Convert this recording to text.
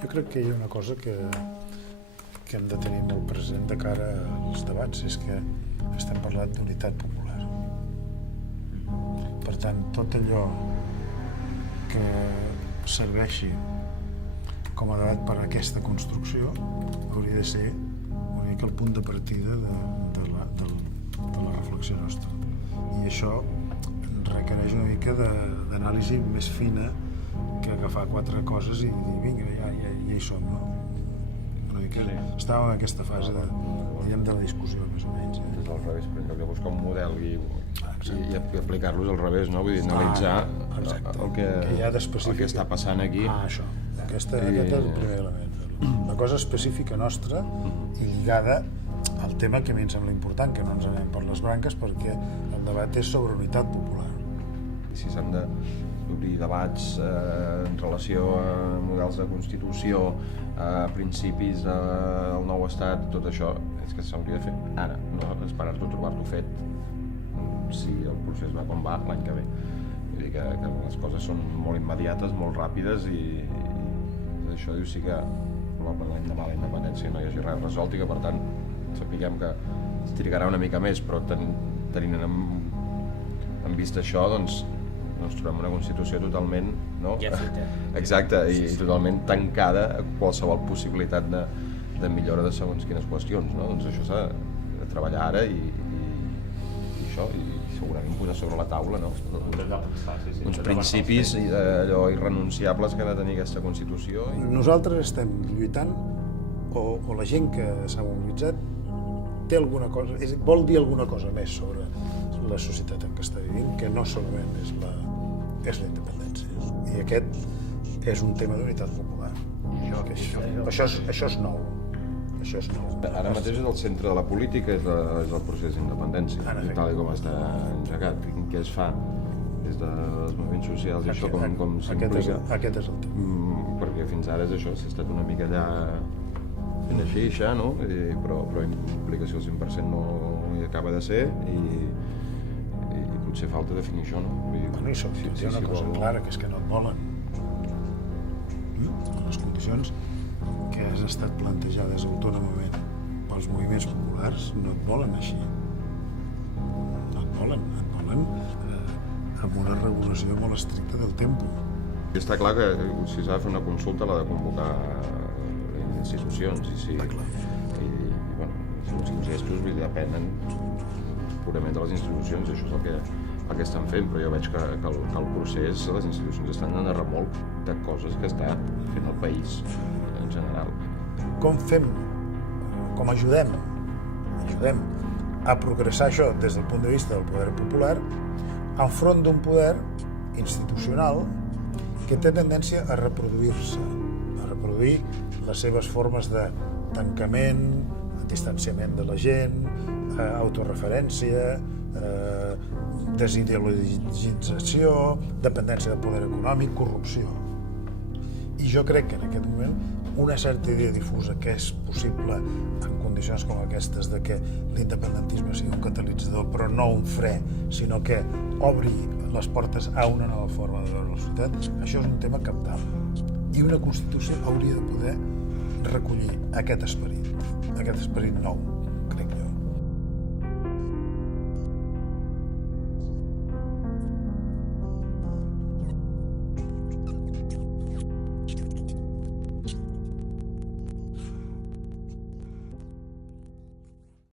Jo crec que hi ha una cosa que hem de tenir molt present de cara als debats, és que estem parlant d'unitat popular. Per tant, tot allò que serveixi com a debat per a aquesta construcció hauria de ser una mica el punt de partida de la reflexió nostra. I això requereix una mica d'anàlisi més fina que agafar quatre coses i dir, vinga, ja hi som, no? Una mica estàvem en aquesta fase de la discussió, més o menys. És al revés, però en lloc de buscar un model i aplicar-los al revés, no? Vull dir, analitzar el que està passant aquí. Això. Aquest és el primer element. Una cosa específica nostra i lligada al tema que a mi em sembla important, que no ens anem per les branques, perquè el debat és sobre unitat popular. I si s'han d'obrir debats en relació a models de constitució, a principis del nou estat, tot això és que s'hauria de fer ara, no esperar-t'ho, trobar-t'ho fet si el procés va com va l'any que ve. Vull dir que les coses són molt immediates, molt ràpides i això diu sí que probablement l'endemà de la independència no hi hagi res resolt i que per tant sapiguem que es trigarà una mica més, però tenint en vista això, doncs ens trobem una Constitució totalment, no? Ja feta. Exacte, i totalment tancada a qualsevol possibilitat de millora de segons quines qüestions, no? Doncs això s'ha de treballar ara i això, i segurament posar sobre la taula, no? Uns principis allò irrenunciables que ha de tenir aquesta Constitució. Nosaltres estem lluitant, o la gent que s'ha mobilitzat té alguna cosa, vol dir alguna cosa més sobre la societat en què està vivint, que no solament és la independència. I aquest és un tema d'unitat popular. Això és nou. Ara mateix és el centre de la política, és el procés d'independència, tal com està engegat. Què es fa des dels moviments socials i això com s'implica? Aquest és el tema. Perquè fins ara és això, s'ha estat una mica allà fent així, no? Però implicació al 100% no hi acaba de ser i potser falta definir això, no? Bueno, i hi ha una cosa clara, que és que no et volen. Les condicions que has estat plantejades autònomament pels moviments populars no et volen així. No et volen amb una regulació molt estricta del tempo. Està clar que si s'ha de fer una consulta l'ha de convocar institucions i si els gestos depenen purament de les institucions i això és el que estan fent, però jo veig que el procés, les institucions estan en remolc de coses que està fent el país en general. Com ajudem a progressar això des del punt de vista del poder popular enfront d'un poder institucional que té tendència a reproduir-se, a reproduir les seves formes de tancament, distanciament de la gent, autorreferència, desideologització, dependència del poder econòmic, corrupció. I jo crec que en aquest moment una certa idea difusa que és possible en condicions com aquestes de que l'independentisme sigui un catalitzador però no un fre, sinó que obri les portes a una nova forma de veure la societat, això és un tema cabdal. I una Constitució hauria de poder recollir aquest esperit nou.